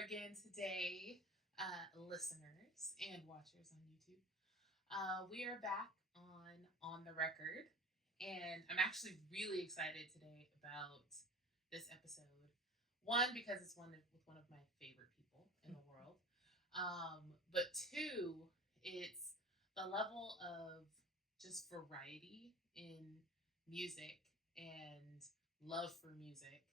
again today, listeners and watchers on YouTube. We are back on the record, and I'm actually really excited today about this episode. One, because it's with one of my favorite people in the world, but two, it's the level of just variety in music and love for music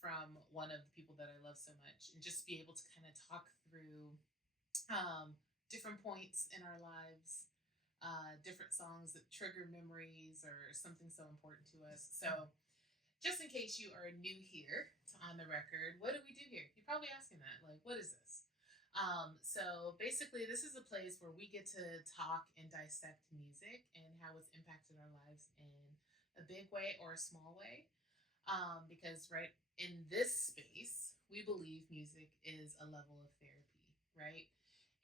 from one of the people that I love so much, and just be able to kind of talk through um, different points in our lives, different songs that trigger memories or something so important to us. So, just in case you are new here to On the Record, what do we do here? You're probably asking that. Like, what is this? So basically, this is a place where we get to talk and dissect music and how it's impacted our lives in a big way or a small way. Because right in this space, we believe music is a level of therapy, right?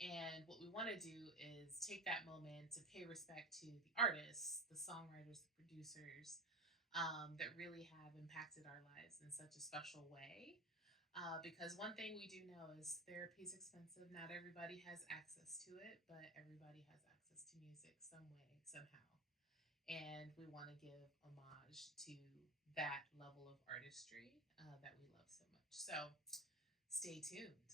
And what we want to do is take that moment to pay respect to the artists, the songwriters, the producers that really have impacted our lives in such a special way. Because one thing we do know is therapy is expensive. Not everybody has access to it, but everybody has access to music some way, somehow. And we want to give homage to that level of artistry that we love so much. So stay tuned.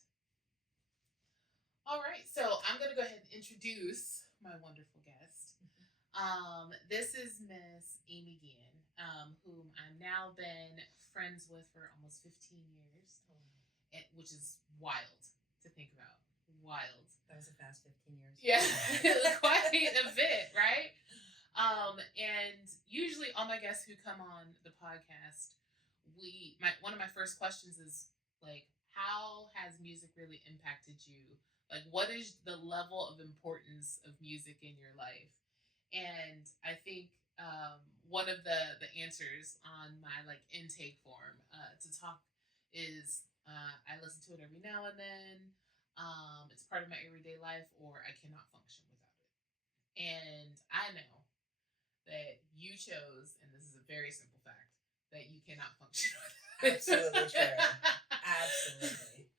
All right, so I'm going to go ahead and introduce my wonderful guest. This is Miss Amy Guillen, whom I've now been friends with for almost 15 years, which is wild to think about. Wild. That was a fast 15 years. Yeah, quite a bit, right? And usually all my guests who come on the podcast, one of my first questions is like, how has music really impacted you? Like, what is the level of importance of music in your life? And I think one of the answers on my like intake form to talk is I listen to it every now and then. It's part of my everyday life, or I cannot function without it. And I know that you chose, and this is a very simple fact, that you cannot function without it. Absolutely true. Absolutely.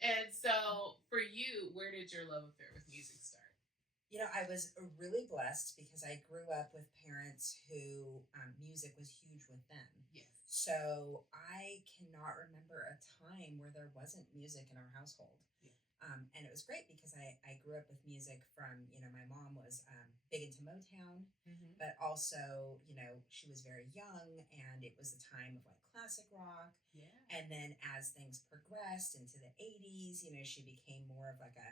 And so, for you, where did your love affair with music start? I was really blessed because I grew up with parents who music was huge with them. Yes. So I cannot remember a time where there wasn't music in our household. Yeah. And it was great because I grew up with music from, my mom was big into Motown, but also, she was very young and it was the time of like classic rock. Yeah. And then as things progressed into the 80s, she became more of like I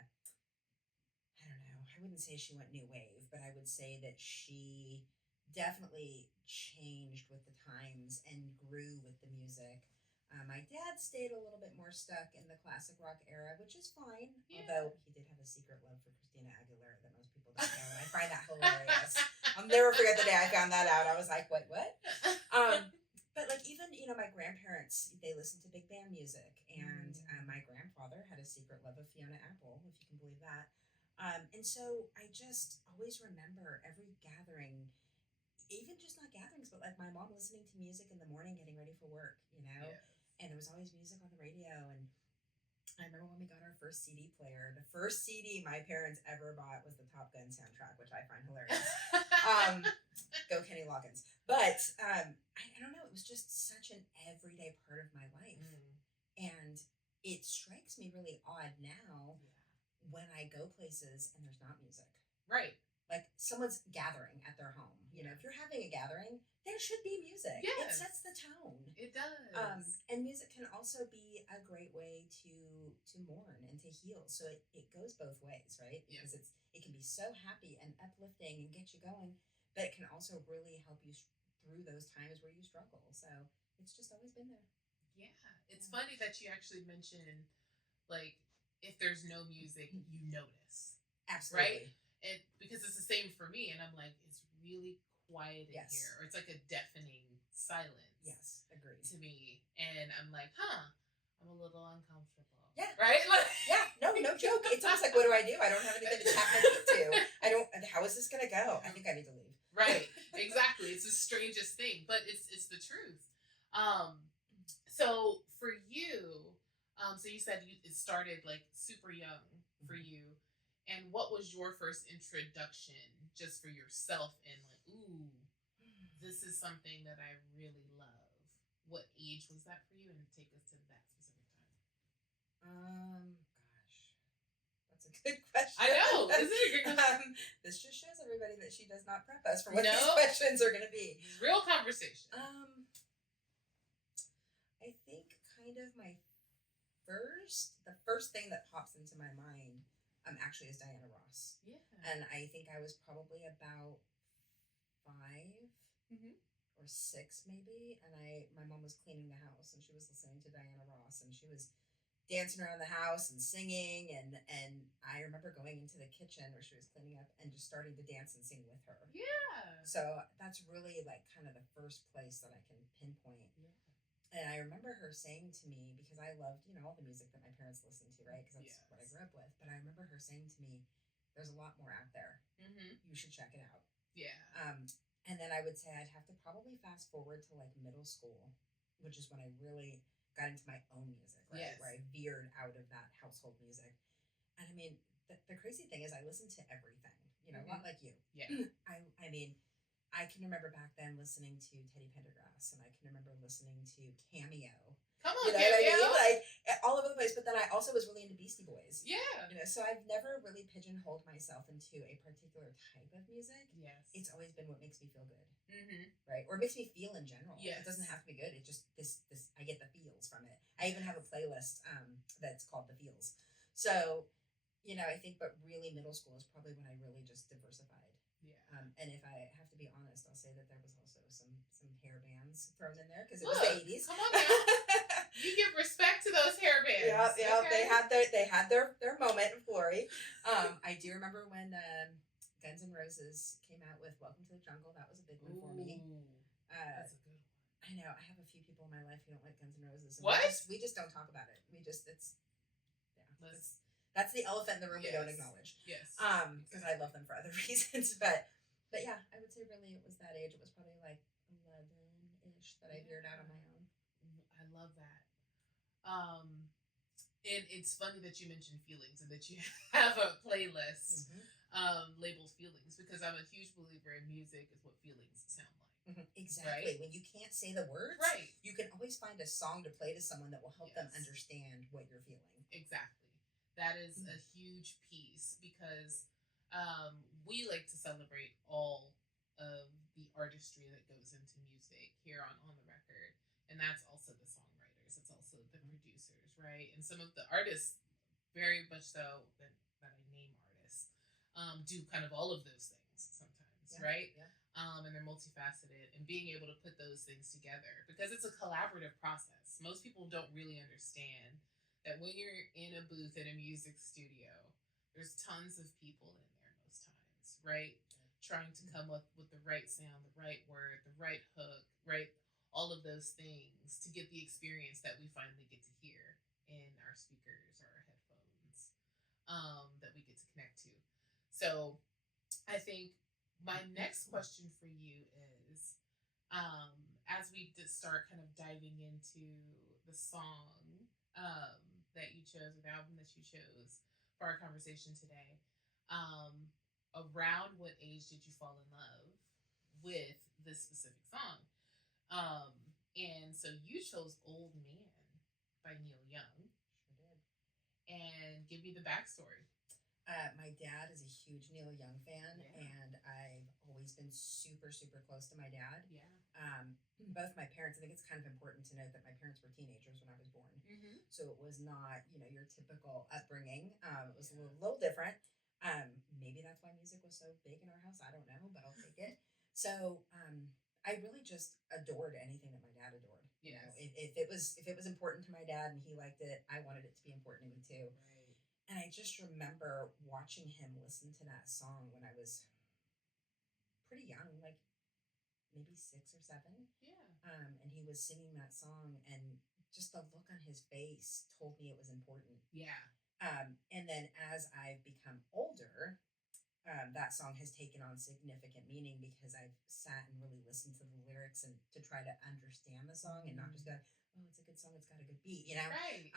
don't know, I wouldn't say she went new wave, but I would say that she definitely changed with the times and grew with the music. My dad stayed a little bit more stuck in the classic rock era, which is fine. Yeah. Although he did have a secret love for Christina Aguilera that most people don't know, and I find that hilarious. I'll never forget the day I found that out. I was like, wait, what? But like even, my grandparents, they listened to big band music, and my grandfather had a secret love of Fiona Apple, if you can believe that. And so I just always remember every gathering, even just not gatherings, but like my mom listening to music in the morning, getting ready for work, Yes. And there was always music on the radio. And I remember when we got our first CD player, the first CD my parents ever bought was the Top Gun soundtrack, which I find hilarious. Go Kenny Loggins. But I don't know, it was just such an everyday part of my life. And it strikes me really odd now when I go places and there's not music. Right. Like someone's gathering at their home. If you're having a gathering, there should be music. Yes. It sets the tone. It does. And music can also be a great way to mourn and to heal. So it goes both ways, right? Because it can be so happy and uplifting and get you going, but it can also really help you through those times where you struggle. So it's just always been there. Yeah. It's funny that you actually mentioned, like, if there's no music, you notice. Absolutely. Right? And because it's the same for me, and I'm like, it's really quiet in here, or it's like a deafening silence. Yes, agreed. To me, and I'm like, I'm a little uncomfortable. Yeah. Right? Like, yeah. No joke. It's almost like, what do? I don't have anything to tap my feet to. I don't. How is this gonna go? I think I need to leave. Right. Exactly. It's the strangest thing, but it's the truth. So for you, So you said it started like super young for Mhm. you. And what was your first introduction just for yourself and like, ooh, this is something that I really love? What age was that for you? And take us to that specific time. Gosh, that's a good question. I know. Isn't it a great question? This just shows everybody that she does not prep us for what these No, questions are going to be. real conversation. I think kind of the first thing that pops into my mind, actually is Diana Ross, Yeah. and I think I was probably about 5 Mm-hmm. or 6 maybe, and my mom was cleaning the house and she was listening to Diana Ross and she was dancing around the house and singing, and I remember going into the kitchen where she was cleaning up and just starting to dance and sing with her. Yeah. So that's really like kind of the first place that I can pinpoint. Yeah. And I remember her saying to me, because I loved, all the music that my parents listened to, right? Because that's what I grew up with. But I remember her saying to me, there's a lot more out there. Mm-hmm. You should check it out. Yeah. And then I would say I'd have to probably fast forward to like middle school, which is when I really got into my own music, right? Yes. Where I veered out of that household music. And I mean, the crazy thing is I listened to everything, a lot like you. Yeah. I mean, I can remember back then listening to Teddy Pendergrass, and I can remember listening to Cameo. Come on, you know Cameo. what I mean? Like all over the place. But then I also was really into Beastie Boys. Yeah. So I've never really pigeonholed myself into a particular type of music. Yes. It's always been what makes me feel good. Mm-hmm. Right? Or makes me feel in general. Yes. It doesn't have to be good. It just this I get the feels from it. I even have a playlist that's called The Feels. So, I think, but really middle school is probably when I really just diversified. Yeah. And if I have to be honest, I'll say that there was also some hair bands thrown in there because it was the 80s. Come on now. You give respect to those hair bands. Yeah. Okay. They had their moment of glory. I do remember when Guns N' Roses came out with "Welcome to the Jungle." That was a big one for me. That's a good one. I know. I have a few people in my life who don't like Guns N' Roses. And what? We just don't talk about it. That's the elephant in the room we don't acknowledge. Yes. Because I love them for other reasons, but yeah, I would say really it was that age. It was probably like 11-ish that I veered out on my own. I love that. And it's funny that you mentioned feelings and that you have a playlist labeled feelings, because I'm a huge believer in music is what feelings sound like. Exactly. Right? When you can't say the words, right, you can always find a song to play to someone that will help them Yes. understand what you're feeling. Exactly. That is a huge piece, because we like to celebrate all of the artistry that goes into music here on the record. And that's also the songwriters, it's also the producers, right? And some of the artists, very much so that I name artists, do kind of all of those things sometimes, right? Yeah. And they're multifaceted, and being able to put those things together, because it's a collaborative process. Most people don't really understand that when you're in a booth in a music studio, there's tons of people in there most times, right? Trying to come up with the right sound, the right word, the right hook, right? All of those things to get the experience that we finally get to hear in our speakers or our headphones, that we get to connect to. So I think my next question for you is, as we start kind of diving into the song that you chose, or the album that you chose for our conversation today, around what age did you fall in love with this specific song? And so you chose "Old Man" by Neil Young. Sure did. And give me the backstory. My dad is a huge Neil Young fan, and I've always been super, super close to my dad. Yeah. Both my parents, I think it's kind of important to note that my parents were teenagers when I was born. So it was not, your typical upbringing. It was a little different. Maybe that's why music was so big in our house. I don't know, but I'll take it. So I really just adored anything that my dad adored. Yes. If it was important to my dad and he liked it, I wanted it to be important to me too. Right. And I just remember watching him listen to that song when I was pretty young, like maybe 6 or 7. Yeah. And he was singing that song, and just the look on his face told me it was important. Yeah. And then as I've become older, that song has taken on significant meaning because I've sat and really listened to the lyrics and to try to understand the song and not just go, oh, it's a good song, it's got a good beat, Right.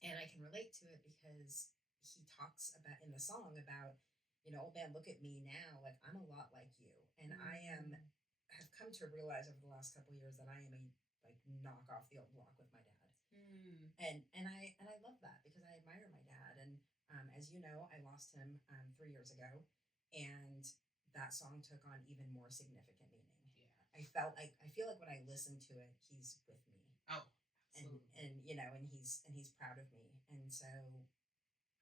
And I can relate to it because he talks about in the song about, old man, look at me now, like I'm a lot like you. And I am Mm. have come to realize over the last couple of years that I am a like knock off the old block with my dad. Mm. And I love that because I admire my dad. And as you know, I lost him 3 years ago, and that song took on even more significant meaning. Yeah. I feel like when I listen to it, he's with me, Oh, and absolutely. and he's proud of me, and so.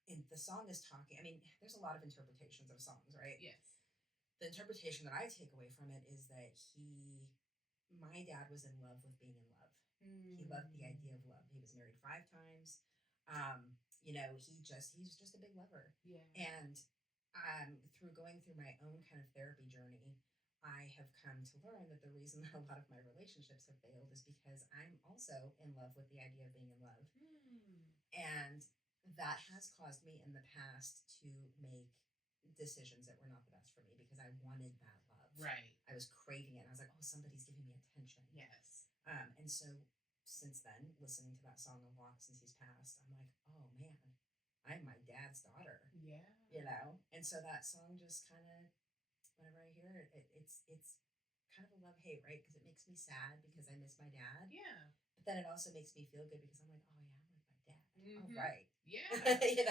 And the song is talking. I mean, there's a lot of interpretations of songs, right? Yes. The interpretation that I take away from it is that my dad was in love with being in love. He loved the idea of Mm. love. He was married 5 times. He's just a big lover. Yeah. And through going through my own kind of therapy journey, I have come to learn that the reason that a lot of my relationships have failed is because I'm also in love with the idea of being in love. Mm. And that has caused me in the past to make decisions that were not the best for me because I wanted that love. Right. I was craving it. I was like, oh, somebody's giving me attention. Yes. And so since then, listening to that song a lot since he's passed, I'm like, oh man, I'm my dad's daughter. Yeah. And so that song just kind of, whenever I hear it, it's kind of a love hate, right? Because it makes me sad because I miss my dad, Yeah. but then it also makes me feel good because I'm like, oh yeah, I'm with my dad. Mm-hmm. All right. Yeah.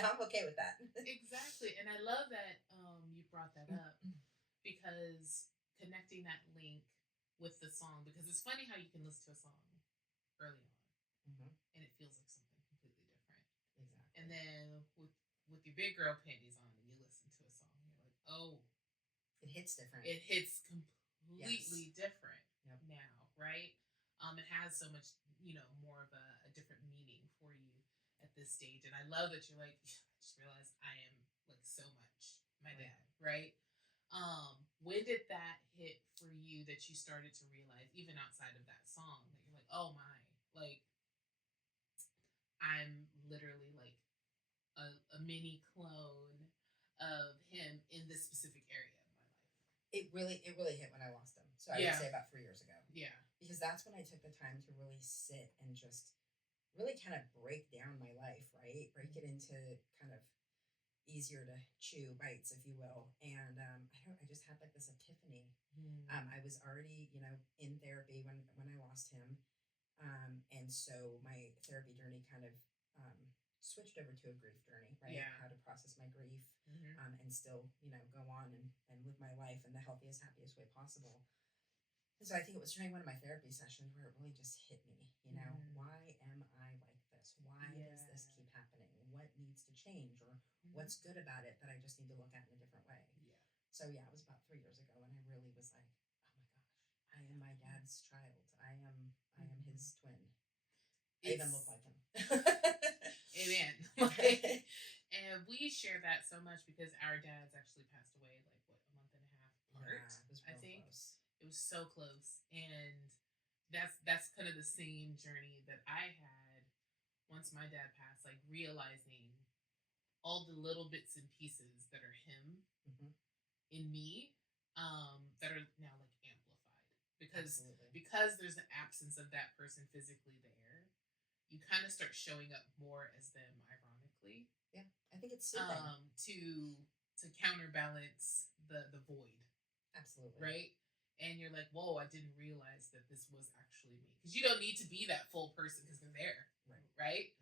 I'm okay with that. Exactly. And I love that you brought that up because connecting that link with the song, because it's funny how you can listen to a song early on and it feels like something completely different. Exactly. And then with your big girl panties on and you listen to a song, you're like, oh, it hits different. It hits completely different now, right? It has so much, more of a different meaning for you at this stage. And I love that you're like, I just realized I am like so much my dad, right? When did that hit for you that you started to realize, even outside of that song, that you're like, oh my, like I'm literally like a mini clone of him in this specific area of my life. It really hit when I lost him. So I would say about 3 years ago. Yeah. Because that's when I took the time to really sit and just really kind of break down my life, right? Break it into kind of easier to chew bites, if you will. And I just had like this epiphany. I was already, in therapy when I lost him, and so my therapy journey kind of switched over to a grief journey, right? Yeah. How to process my grief, and still, go on and live my life in the healthiest, happiest way possible. And so I think it was during one of my therapy sessions where it really just hit me, why am I like this? Why does this keep happening? What needs to change, or what's good about it that I just need to look at in a different way? Yeah. So yeah, it was about 3 years ago, and I really was like, oh my gosh, I am my dad's child. I am his twin. I even look like him. Amen. And we share that so much because our dads actually passed away like what, a month and a half apart. Yeah, it was real close. It was so close, and that's kind of the same journey that I had once my dad passed, like realizing all the little bits and pieces that are him in me, that are now like amplified because there's an absence of that person physically there. You kind of start showing up more as them, ironically. Yeah, I think it's soothing. To counterbalance the void. Absolutely. Right? And you're like, whoa, I didn't realize that this was actually me. Because you don't need to be that full person because they're there. Right?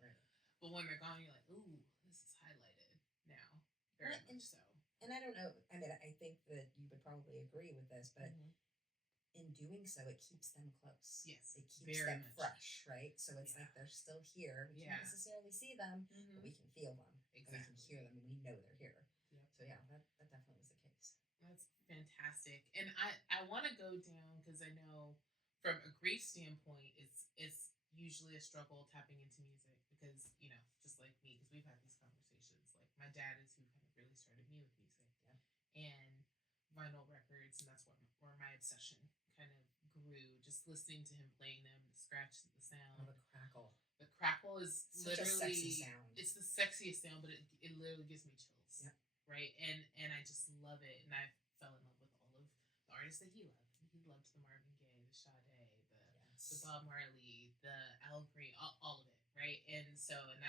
But when they're gone, you're like, ooh, this is highlighted now. Very much so. And I don't know, I mean, I think that you would probably agree with this, but in doing so, it keeps them close. Yes. It keeps them fresh, right? So it's like they're still here. We can't necessarily see them, but we can feel them. Exactly. And we can hear them, and we know they're here. Yep. So yeah, that definitely was the case. That's fantastic. And I want to go down because I know from a grief standpoint, it's usually a struggle tapping into music because, just like me, because we've had these conversations. Like my dad is who kind of really started me with music and vinyl records, and that's where my obsession kind of grew. Just listening to him playing them, the scratch, the sound, the crackle. The crackle is such literally a sexy sound. It's the sexiest sound, but it literally gives me chills. Yep. Right, and I just love it, and I fell in love with all of the artists that he loved. He loved the Marvin Gaye, the Sade, the Bob Marley, the Al Green, all of it, right? And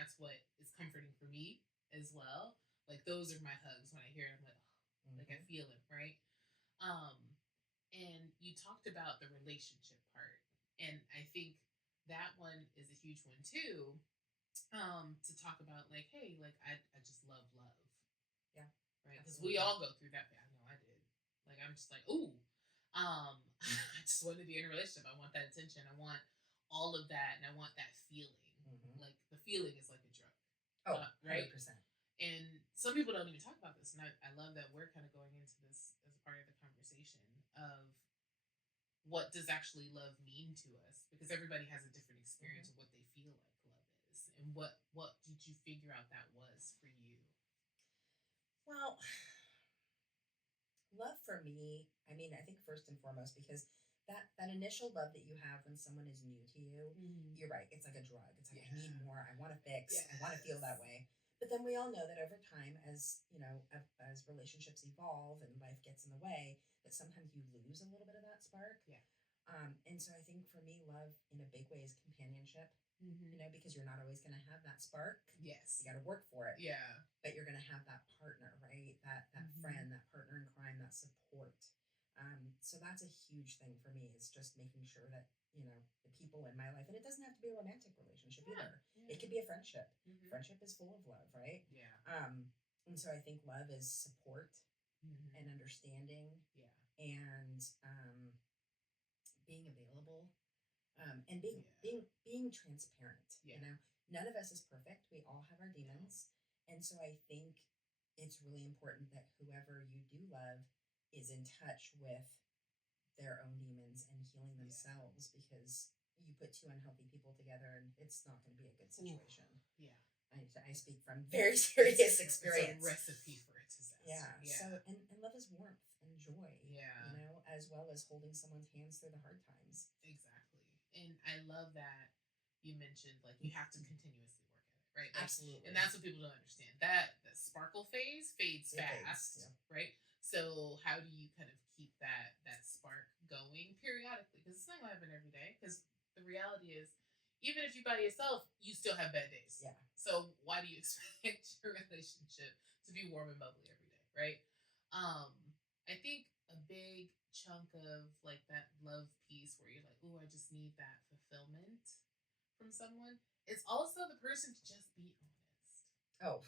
that's what is comforting for me as well. Like those are my hugs when I hear it. I'm like, oh, like I feel it, right? Um, and you talked about the relationship part, and I think that one is a huge one too. To talk about like, hey, like I just love, Yeah, right? Because we all go through that. I know I did. Like I'm just like, ooh, I just want to be in a relationship. I want that attention. I want all of that, and I want that feeling. Like the feeling is like a drug. Oh, right. 100%. And some people don't even talk about this, and I love that we're kind of going into this as a part of the conversation of what does actually love mean to us, because everybody has a different experience of what they feel like love is, and what did you figure out that was for you? Well, love for me, I mean, I think first and foremost, because that initial love that you have when someone is new to you, you're right. It's like a drug. It's like I need more. I want to fix. I want to feel that way. But then we all know that over time, as you know, as relationships evolve and life gets in the way, that sometimes you lose a little bit of that spark. Yeah. And so I think for me, love in a big way is companionship. Mm-hmm. You know, because you're not always going to have that spark. Yes. You got to work for it. Yeah. But you're going to have that partner, right? That friend, that partner in crime, that support. So that's a huge thing for me, is just making sure that, you know, the people in my life, and it doesn't have to be a romantic relationship either. Yeah. It could be a friendship. Friendship is full of love, right? Yeah. And so I think love is support and understanding. Yeah. And being available. And being transparent. Yeah. You know, none of us is perfect. We all have our demons, and so I think it's really important that whoever you do love is in touch with their own demons and healing themselves, because you put two unhealthy people together and it's not going to be a good situation. Yeah. I speak from very serious experience. It's a recipe for a disaster. Yeah. So and love is warmth and joy. Yeah. You know, as well as holding someone's hands through the hard times. Exactly. And I love that you mentioned like you have to continuously work at it, right? Like, absolutely. And that's what people don't understand. That sparkle phase fades fast, right? So how do you kind of keep that spark going periodically? Because it's not gonna happen every day. Because the reality is, even if you're by yourself, you still have bad days. Yeah. So why do you expect your relationship to be warm and bubbly every day, right? I think a big chunk of like that love piece where you're like, oh, I just need that fulfillment from someone. It's also the person to just be honest. Oh,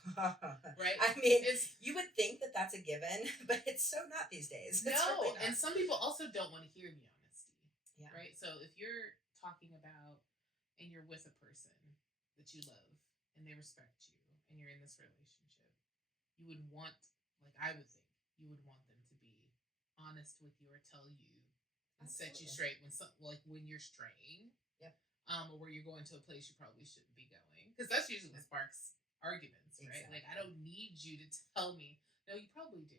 right. I mean, you would think that that's a given, but it's so not these days. No, and some people also don't want to hear the honesty. Yeah. Right. So if you're talking about and you're with a person that you love and they respect you and you're in this relationship, you would want, like I would think, you would want them to be honest with you or tell you and set you straight when you're straying. Yep. Or where you're going to a place you probably shouldn't be going, because that's usually what sparks arguments, right? Exactly. Like I don't need you to tell me. No, you probably do.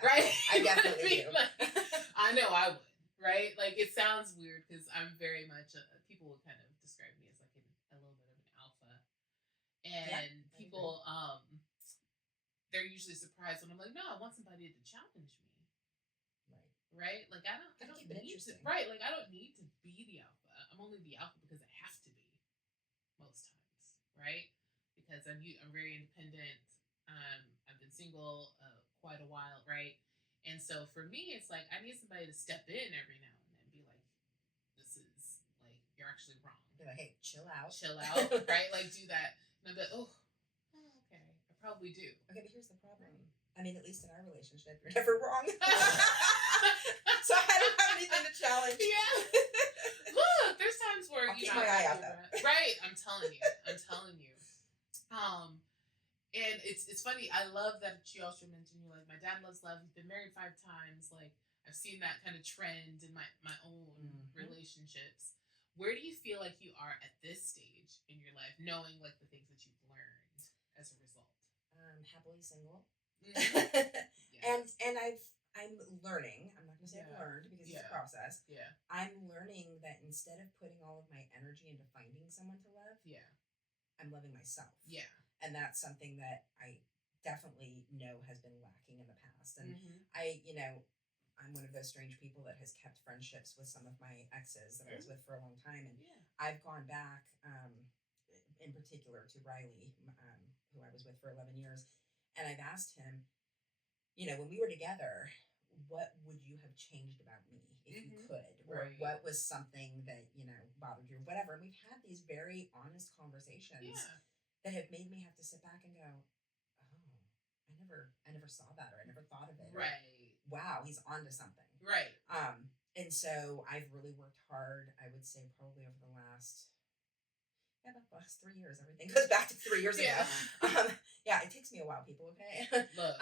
Right? I definitely do. Like, I know I would. Right? Like it sounds weird because I'm very much people would kind of describe me as like a little bit of an alpha, and people they're usually surprised when I'm like, no, I want somebody to challenge me. Right? Like I don't need to. Right? Like I don't need to be the alpha. I'm only the alpha because I have to be most times. Right? Because I'm very independent. I've been single quite a while. Right? And so for me, it's like I need somebody to step in every now and then, be like, "This is like you're actually wrong." You're like, "Hey, chill out, right? Like do that." And I'm like, "Oh, okay, I probably do." Okay, but here's the problem. I mean, at least in our relationship, you're never wrong. So I don't have anything to challenge. Yeah. Look, there's times where I'll keep my eye out though. Right, I'm telling you. And it's funny. I love that you also mentioned you're like, my dad loves love. He's been married 5 times. Like I've seen that kind of trend in my own relationships. Where do you feel like you are at this stage in your life, knowing like the things that you've learned as a result? Happily single. Yes. And I'm learning. I'm not gonna say I've learned because it's a process. Yeah. I'm learning that instead of putting all of my energy into finding someone to love, I'm loving myself. Yeah. And that's something that I definitely know has been lacking in the past. And I'm one of those strange people that has kept friendships with some of my exes that I was with for a long time. And I've gone back, in particular to Riley, who I was with for 11 years. And I've asked him, when we were together, what would you have changed about me if you could? Or Right. what was something that, bothered you or whatever? And we've had these very honest conversations that have made me have to sit back and go, oh, I never saw that, or I never thought of it. Or, Right. wow, he's onto something. Right. And so I've really worked hard, I would say probably over the last 3 years. Everything goes back to 3 years ago. Yeah, it takes me a while, people, okay? Look,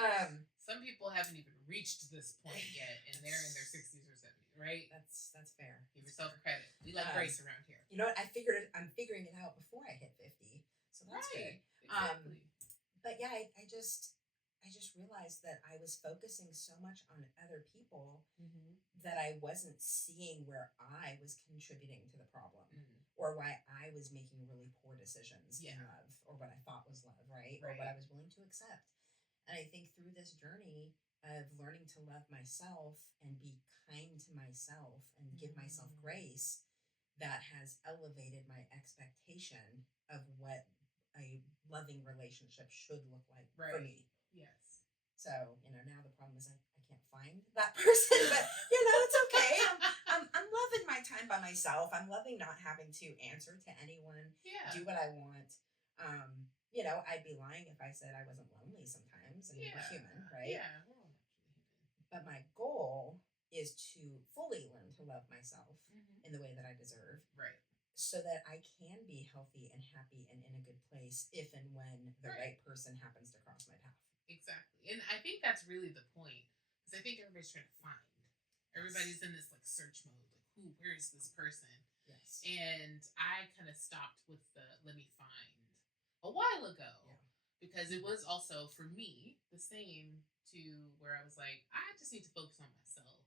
some people haven't even reached this point yet, and they're in their 60s or 70s, right? That's fair. Give yourself credit. We like grace around here. You know what? I'm figuring it out before I hit 50, so that's good. Exactly. But yeah, I just realized that I was focusing so much on other people that I wasn't seeing where I was contributing to the problem, or why I was making really poor decisions in love, or what I thought was love, right? Or what I was willing to accept. And I think through this journey of learning to love myself and be kind to myself and give myself grace, that has elevated my expectation of what a loving relationship should look like for me. Yes. So, now the problem is I can't find that person, but, it's okay. I'm loving my time by myself. I'm loving not having to answer to anyone, do what I want. I'd be lying if I said I wasn't lonely sometimes. I mean, we're human, right? Yeah, we're all naturally human. But my goal is to fully learn to love myself in the way that I deserve. Right. So that I can be healthy and happy and in a good place if and when the right person happens to cross my path. Exactly. And I think that's really the point. Because I think everybody's trying to find. Everybody's in this search mode. Where is this person? Yes. And I kind of stopped with the let me find a while ago. Yeah. Because it was also, for me, the same to where I was like, I just need to focus on myself.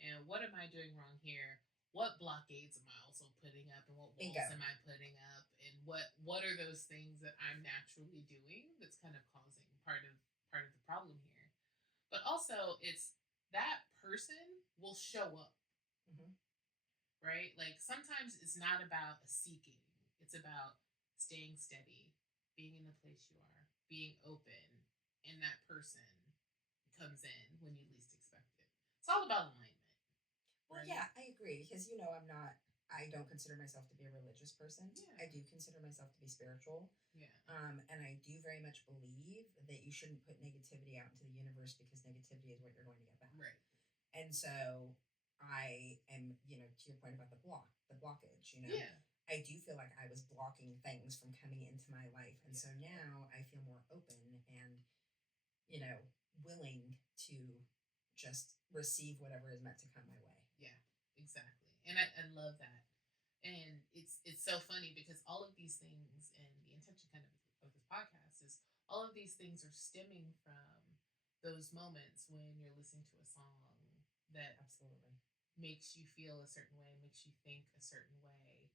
And what am I doing wrong here? What blockades am I also putting up, and what walls am I putting up, and what are those things that I'm naturally doing that's kind of causing part of the problem here? But also, it's that person will show up, right? Like sometimes it's not about seeking; it's about staying steady, being in the place you are, being open, and that person comes in when you least expect it. It's all about alignment. Well, yeah, I agree, because I don't consider myself to be a religious person. Yeah. I do consider myself to be spiritual. Yeah. And I do very much believe that you shouldn't put negativity out into the universe, because negativity is what you're going to get back. Right. And so I am, to your point about the blockage, Yeah. I do feel like I was blocking things from coming into my life. And so now I feel more open and, willing to just receive whatever is meant to come my way. Yeah, exactly. And I love that. And it's so funny, because all of these things, and the intention kind of this podcast is all of these things are stemming from those moments when you're listening to a song that absolutely makes you feel a certain way, makes you think a certain way,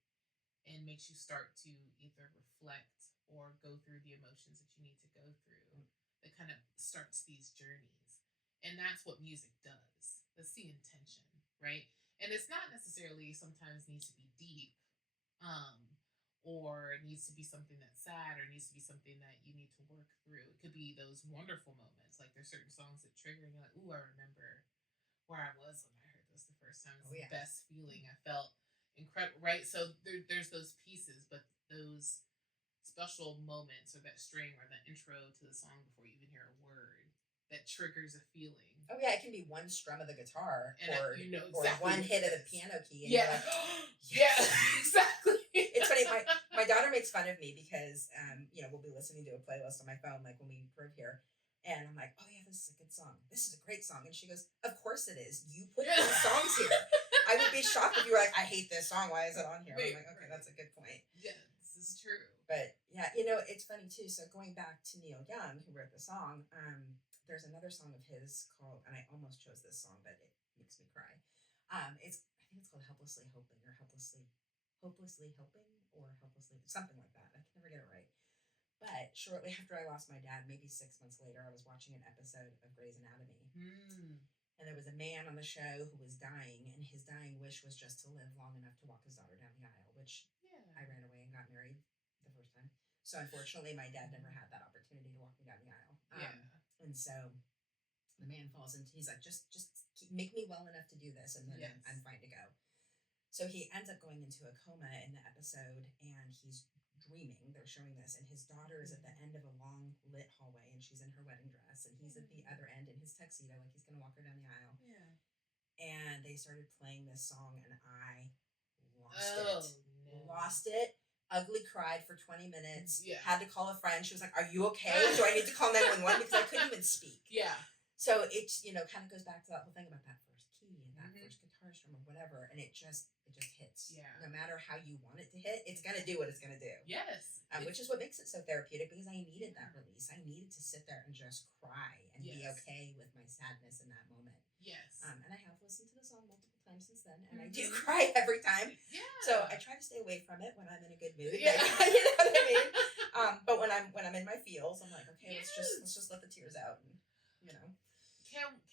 and makes you start to either reflect or go through the emotions that you need to go through. That kind of starts these journeys. And that's what music does. That's the intention, right? And it's not necessarily sometimes needs to be deep, or needs to be something that's sad, or needs to be something that you need to work through. It could be those wonderful moments. Like there's certain songs that trigger, and you're like, ooh, I remember where I was when I heard this the first time. It's the best feeling. I felt incredible, right? So there's those pieces, but those special moments, or that string, or that intro to the song before you even hear a word, that triggers a feeling. Oh yeah, it can be one strum of the guitar, and or exactly one hit of the piano key. And yeah, yes. Exactly. It's funny. My daughter makes fun of me because we'll be listening to a playlist on my phone, like when we drove here, and I'm like, oh yeah, this is a good song. This is a great song, and she goes, of course it is. You put these songs here. I would be shocked if you were like, I hate this song. Why is it on here? I'm like, okay, that's a good point. Yeah, this is true. But yeah, it's funny too. So going back to Neil Young, who wrote the song, there's another song of his called, and I almost chose this song, but it makes me cry. I think it's called Helplessly Hoping, or Hopelessly Hoping, or Helplessly, something like that. I can never get it right. But shortly after I lost my dad, maybe 6 months later, I was watching an episode of Grey's Anatomy. And there was a man on the show who was dying, and his dying wish was just to live long enough to walk his daughter down the aisle, which I ran away and got married the first So unfortunately, my dad never had that opportunity to walk me down the aisle. Yeah. And so the man falls into, he's like, just make me well enough to do this, and then Yes. I'm fine to go. So he ends up going into a coma in the episode, and he's dreaming. They're showing this, and his daughter is at the end of a long lit hallway, and she's in her wedding dress, and he's at the other end in his tuxedo, like he's gonna walk her down the aisle. Yeah. And they started playing this song, and I Oh, no. lost it. Ugly cried for 20 minutes. Yeah. Had to call a friend. She was like, "Are you okay? Do I need to call 911?" Because I couldn't even speak. Yeah. So it's, kind of goes back to that whole thing about that first key and that first guitar strum or whatever, and it just hits. Yeah. No matter how you want it to hit, it's gonna do what it's gonna do. Yes. Which is what makes it so therapeutic, because I needed that release. I needed to sit there and just cry and be okay with my sadness in that moment. Yes. And I have listened to the song multiple times since then, and I do cry every time. Yeah. So I try to stay away from it when I'm in a good mood. Yeah. Like, you know what I mean? But when I'm in my feels, I'm like, okay, Yes. let's just let the tears out, and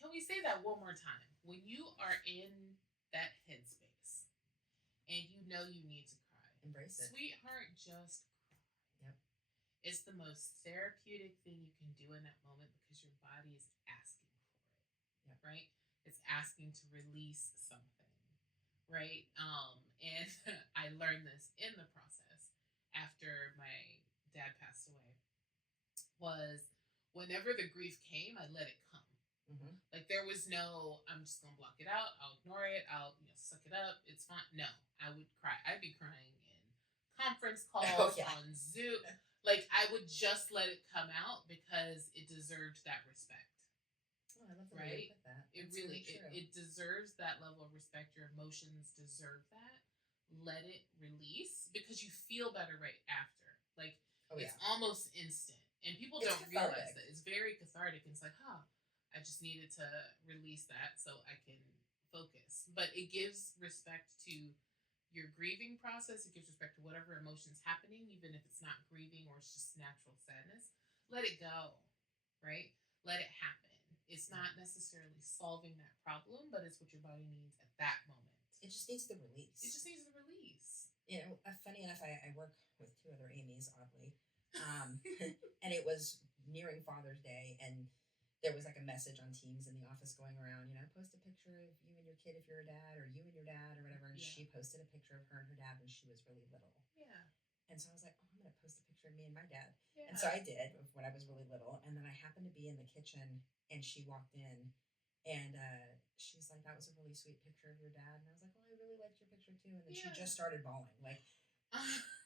Can we say that one more time? When you are in that headspace and you know you need to cry, embrace it. Sweetheart, just cry. Yep. It's the most therapeutic thing you can do in that moment, because your body is asking for it. Yep. Right? It's asking to release something. Right? And I learned this in the process after my dad passed away, was whenever the grief came, I let it come. Mm-hmm. Like, there was no, I'm just gonna block it out, I'll ignore it, I'll suck it up, it's fine. No, I would cry. I'd be crying in conference calls, on Zoom. Like, I would just let it come out because it deserved that respect. Oh, I love the way you put that. It really it deserves that level of respect. Your emotions deserve that. Let it release, because you feel better right after. Like, it's almost instant, and people don't realize that. It's very cathartic. It's like, I just needed to release that so I can focus. But it gives respect to your grieving process. It gives respect to whatever emotion's happening, even if it's not grieving or it's just natural sadness. Let it go, right? Let it happen. It's not necessarily solving that problem, but it's what your body needs at that moment. It just needs the release. Funny enough, I work with two other Amy's, oddly. And it was nearing Father's Day, and there was like a message on Teams in the office going around, post a picture of you and your kid if you're a dad, or you and your dad, or whatever. And she posted a picture of her and her dad when she was really little. Yeah. And so I was like, I'm going to post a picture of me and my dad. Yeah. And so I did, when I was really little. And then I happened to be in the kitchen, and she walked in, and she's like, "That was a really sweet picture of your dad." And I was like, "Well, I really liked your picture too." And then she just started bawling. Like,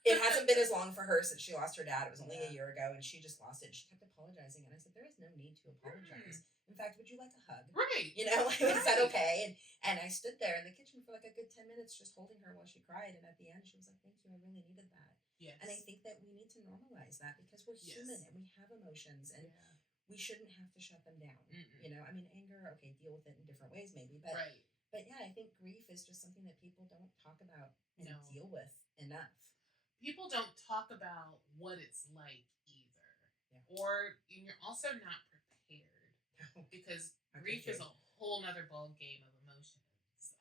it hasn't been as long for her since she lost her dad. It was only a year ago, and she just lost it. And she kept apologizing, and I said, "There is no need to apologize. In fact, would you like a hug?" Right. Is that okay? And I stood there in the kitchen for like a good 10 minutes just holding her while she cried. And at the end, she was like, "Thank you. I really needed that." Yes. And I think that we need to normalize that, because we're human and we have emotions, and we shouldn't have to shut them down. Anger, okay, deal with it in different ways maybe, but yeah, I think grief is just something that people don't talk about and deal with enough. People don't talk about what it's like either. Or you're also not prepared, because grief is a whole nother ball game of emotions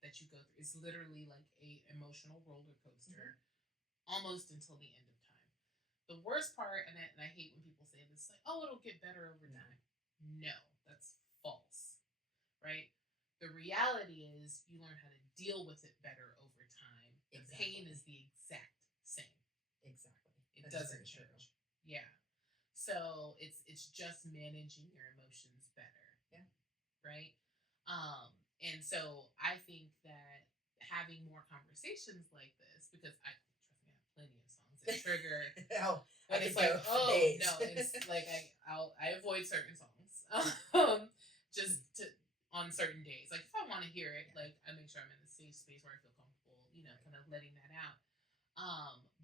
that you go through. It's literally like a emotional roller coaster, almost until the end of time. The worst part, and I hate when people say this, like, "Oh, it'll get better over time." No, that's false, right? The reality is you learn how to deal with it better over time. The pain is the exact same. Exactly. It doesn't change. Yeah. So it's just managing your emotions better. Yeah. Right? And so I think that having more conversations like this, because I trust me, I have plenty of songs that trigger. But it's like, no, it's like I avoid certain songs. Just on certain days. Like, if I want to hear it, like, I make sure I'm in a safe space where I feel comfortable, kind of letting that out.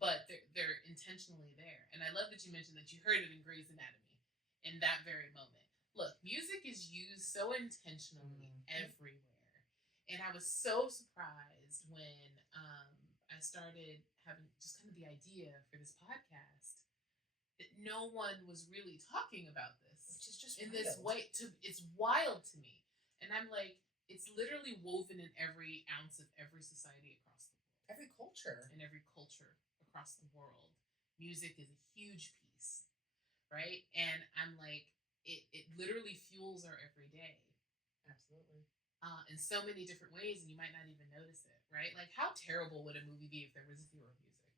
But they're intentionally there. And I love that you mentioned that you heard it in Grey's Anatomy in that very moment. Look, music is used so intentionally everywhere. And I was so surprised when I started having just kind of the idea for this podcast that no one was really talking about this. Which is just in wild. This way. It's wild to me. And I'm like, it's literally woven in every ounce of every society across the world. Every culture. In every culture across the world. music is a huge piece, right? And I'm like, it literally fuels our everyday. Absolutely. In so many different ways, and you might not even notice it, right? Like, how terrible would a movie be if there was zero music?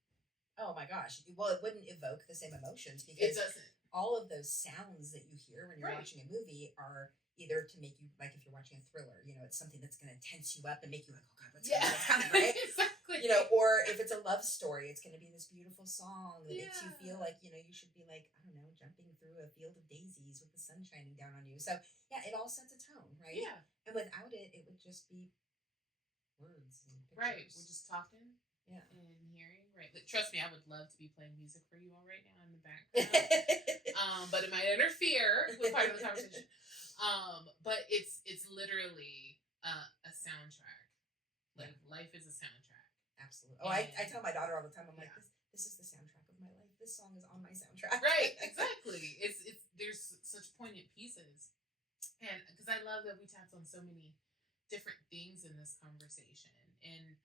Oh my gosh. Well, it wouldn't evoke the same emotions It because doesn't. all of those sounds that you hear when you're Right. watching a movie are either to make you, like if you're watching a thriller, it's something that's going to tense you up and make you like, oh God, what's coming, right? Exactly. Or if it's a love story, it's going to be this beautiful song that makes you feel like, you should be like, I don't know, jumping through a field of daisies with the sun shining down on you. So yeah, it all sets a tone, right? Yeah. And without it, it would just be words and pictures. Right. We're just talking. Yeah. And hearing. Right. Like, trust me, I would love to be playing music for you all right now in the background. But it might interfere with part of the conversation. But it's literally a soundtrack. Like, life is a soundtrack. Absolutely. Oh, I tell my daughter all the time, I'm like, this is the soundtrack of my life. This song is on my soundtrack. Right, exactly. It's there's such poignant pieces. And because I love that we tapped on so many different things in this conversation. And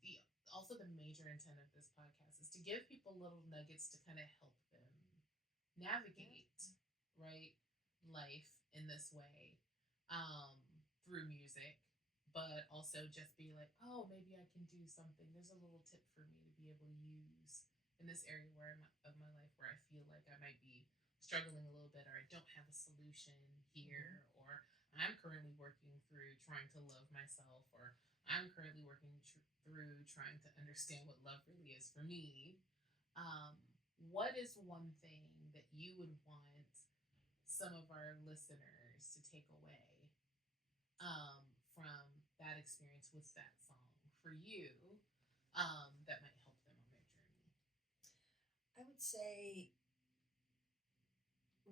the also the major intent of this podcast is to give people little nuggets to kind of help them navigate, right, life in this way, through music, but also just be like, oh, maybe I can do something. There's a little tip for me to be able to use in this area of my life where I feel like I might be struggling a little bit, or I don't have a solution here, or I'm currently working through trying to love myself, or I'm currently working through trying to understand what love really is for me. Um, what is one thing that you would want some of our listeners to take away, from that experience with that song for you, that might help them on their journey? I would say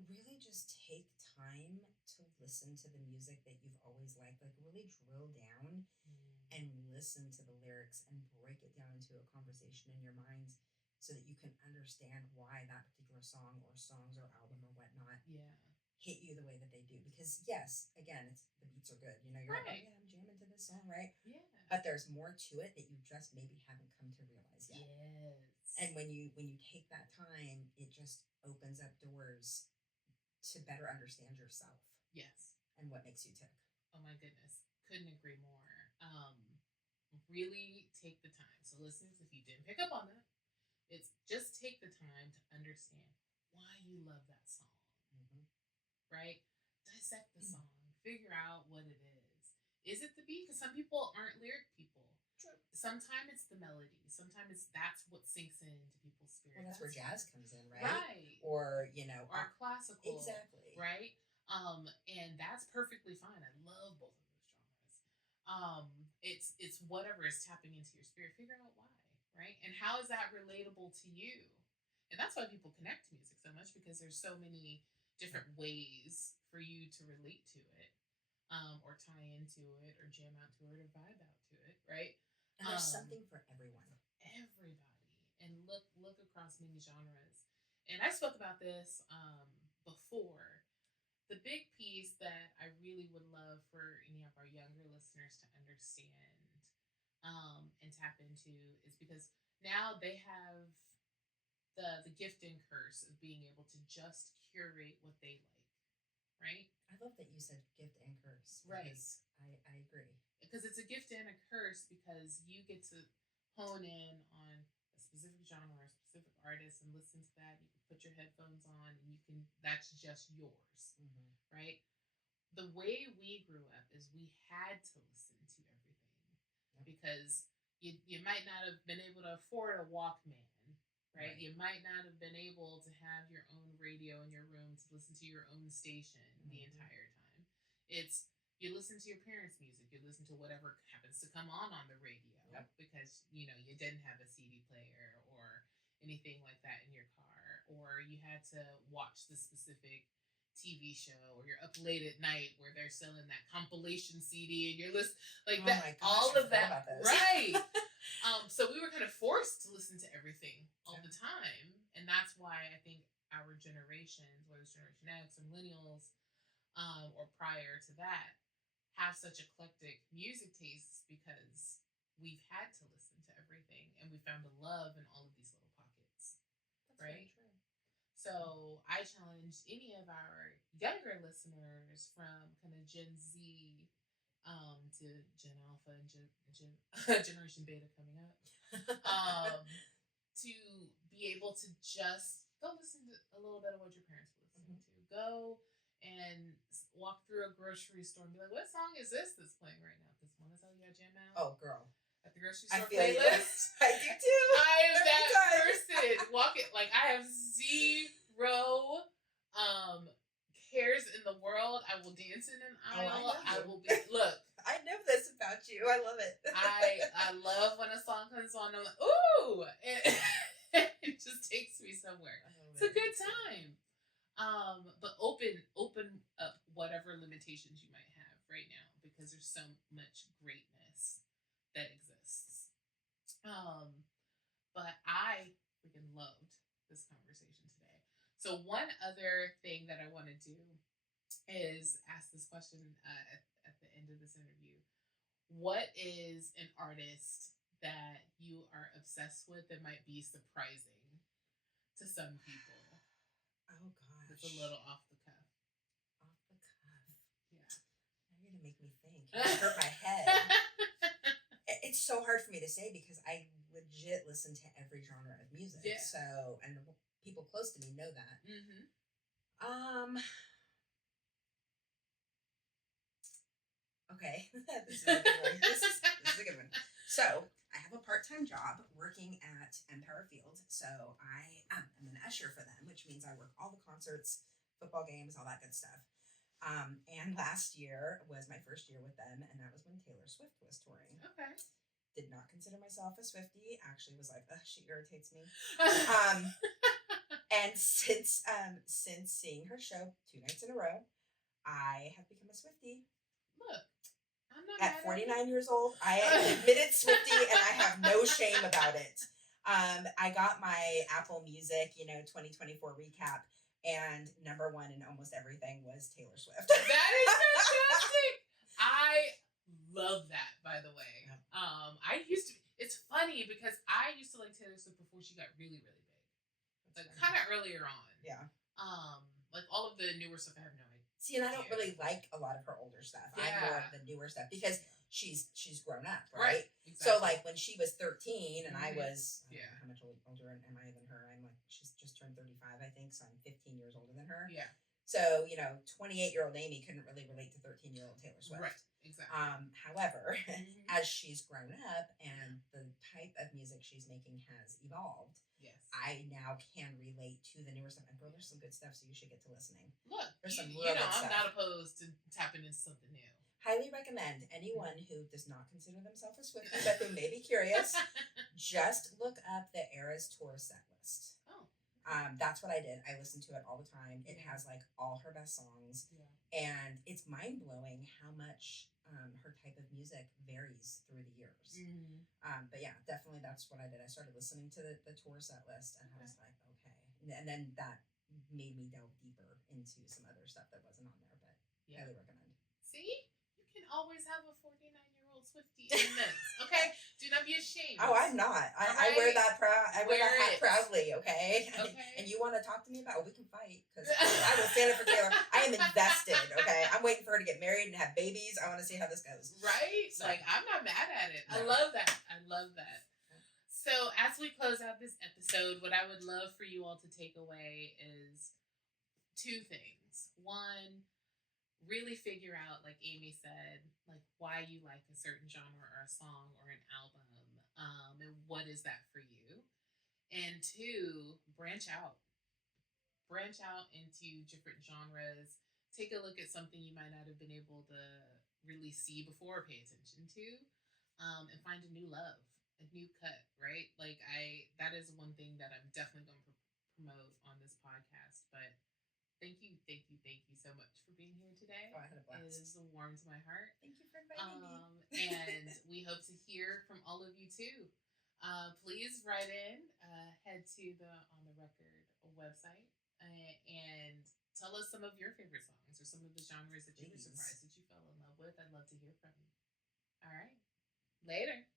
really just take time to listen to the music that you've always liked. Like, really drill down and listen to the lyrics and break it down into a conversation in your mind so that you can understand why that particular song or songs or album or whatnot hit you the way that they do. Because yes, again, it's the beats are good. You're like, oh yeah, I'm jamming to this song, right? Yeah. But there's more to it that you just maybe haven't come to realize yet. Yes. And when you take that time, it just opens up doors to better understand yourself. Yes. And what makes you tick. Oh my goodness. Couldn't agree more. Really take the time. So listeners, if you didn't pick up on that, it's just take the time to understand why you love that song. Right? Dissect the song. Figure out what it is. Is it the beat? Because some people aren't lyric people. True. Sometimes it's the melody. Sometimes that's what sinks into people's spirit. Well, that's where jazz comes in, right? Right. Or, or classical. Exactly. Right? And that's perfectly fine. I love both of those genres. It's whatever is tapping into your spirit. Figure out why, right? And how is that relatable to you? And that's why people connect to music so much, because there's so many different ways for you to relate to it, or tie into it, or jam out to it, or vibe out to it, right? And there's something for everyone. Everybody. And look across many genres. And I spoke about this before. The big piece that I really would love for any of our younger listeners to understand, and tap into, is because now they have the gift and curse of being able to just curate what they like, right? I love that you said gift and curse. Right. I agree. Because it's a gift and a curse, because you get to hone in on a specific genre, a specific artist, and listen to that. You can put your headphones on, and that's just yours, right? The way we grew up is we had to listen to everything, because you might not have been able to afford a Walkman, right? You might not have been able to have your own radio in your room to listen to your own station the entire time. It's you listen to your parents' music, you listen to whatever happens to come on the radio, because you didn't have a CD player or anything like that in your car, or you had to watch the specific TV show, or you're up late at night where they're selling that compilation CD, and you're listening like that. My gosh, all of that, right? So we were kind of forced to listen to everything all the time, and that's why I think our generations, whether it's Generation X or Millennials, or prior to that, have such eclectic music tastes, because we've had to listen to everything, and we found a love in all of these little pockets, I challenge any of our younger listeners from kind of Gen Z to Gen Alpha and Generation Beta coming up, to be able to just go listen to a little bit of what your parents were listening to. Go and walk through a grocery store and be like, what song is this that's playing right now? Because one is tell you I jam out. Oh, girl. At the grocery I store feel you. playlist. I do too. I am Every that time. person. Walk it like I have zero cares in the world. I will dance in an aisle. I will be look. I know this about you. I love it. I love when a song comes on. I'm like, ooh, it just takes me somewhere. It's a good time. But open up whatever limitations you might have right now because there's so much greatness that exists. But I freaking loved this conversation today. So one other thing that I want to do is ask this question at the end of this interview. What is an artist that you are obsessed with that might be surprising to some people? Oh gosh. It's a little off the cuff. Off the cuff. Yeah. Now you're gonna make me think. It hurt my head. It's so hard for me to say because I legit listen to every genre of music. Yeah. So, and people close to me know that. Okay. This is a good one. This is a good one. So, I have a part-time job working at Empire Field. So, I'm an usher for them, which means I work all the concerts, football games, all that good stuff. And last year was my first year with them, and that was when Taylor Swift was touring. Okay. Did not consider myself a Swiftie. Actually was like, ugh, she irritates me. And since seeing her show 2 nights in a row, I have become a Swiftie. Look, I'm not at 49 years old. I am an admitted Swiftie, and I have no shame about it. I got my Apple Music, 2024 recap, and number one in almost everything was Taylor Swift. That is fantastic. I love that, by the way. Yeah. It's funny because I used to like Taylor Swift before she got really, really big. Like kind of earlier on. Yeah. Like all of the newer stuff I have no idea. See, and I don't really like a lot of her older stuff. Yeah. I'm more of the newer stuff because she's grown up, Right. right? Exactly. So like when she was 13 and I was how much older am I than her? I'm like she's just turned 35, I think, so I'm 15 years older than her. Yeah. So 28-year-old Amy couldn't really relate to 13-year-old Taylor Swift. Right. Exactly. However, as she's grown up and the type of music she's making has evolved, yes, I now can relate to the newer stuff. And bro, there's some good stuff, so you should get to listening. Look, there's some real good stuff. I'm not opposed to tapping into something new. Highly recommend anyone who does not consider themselves a Swiftie, but who may be curious, just look up the Eras Tour set list. Oh. That's what I did. I listened to it all the time. It has like all her best songs, and it's mind blowing how much her type of music varies through the years. But yeah, definitely that's what I did. I started listening to the tour set list, and I was like, okay, and then that made me delve deeper into some other stuff that wasn't on there. But highly recommend. See, you can always have a 49-year-old Swiftie in this. Okay, do not be ashamed. Oh, I'm not. I wear that I wear that hat proudly. Okay. And you want to talk to me about? We can fight because I will stand up for Taylor. I am invested. Okay, I'm waiting for her to get married and have babies. I want to see how this goes. Right? So. Like I'm not mad at it. No. I love that. I love that. So as we close out this episode, what I would love for you all to take away is 2 things. One, really figure out, like Amy said, like why you like a certain genre or a song or an album, and what is that for you. And 2, branch out into different genres. Take a look at something you might not have been able to really see before or pay attention to, and find a new love, a new cut, right? Like that is one thing that I'm definitely going to promote on this podcast. But thank you so much for being here today. Oh, I had a blast. It is warm to my heart. Thank you for inviting me. And we hope to hear from all of you too. Please write in, head to the On the Record website, and tell us some of your favorite songs or some of the genres that you were surprised that you fell in love with. I'd love to hear from you. All right. Later.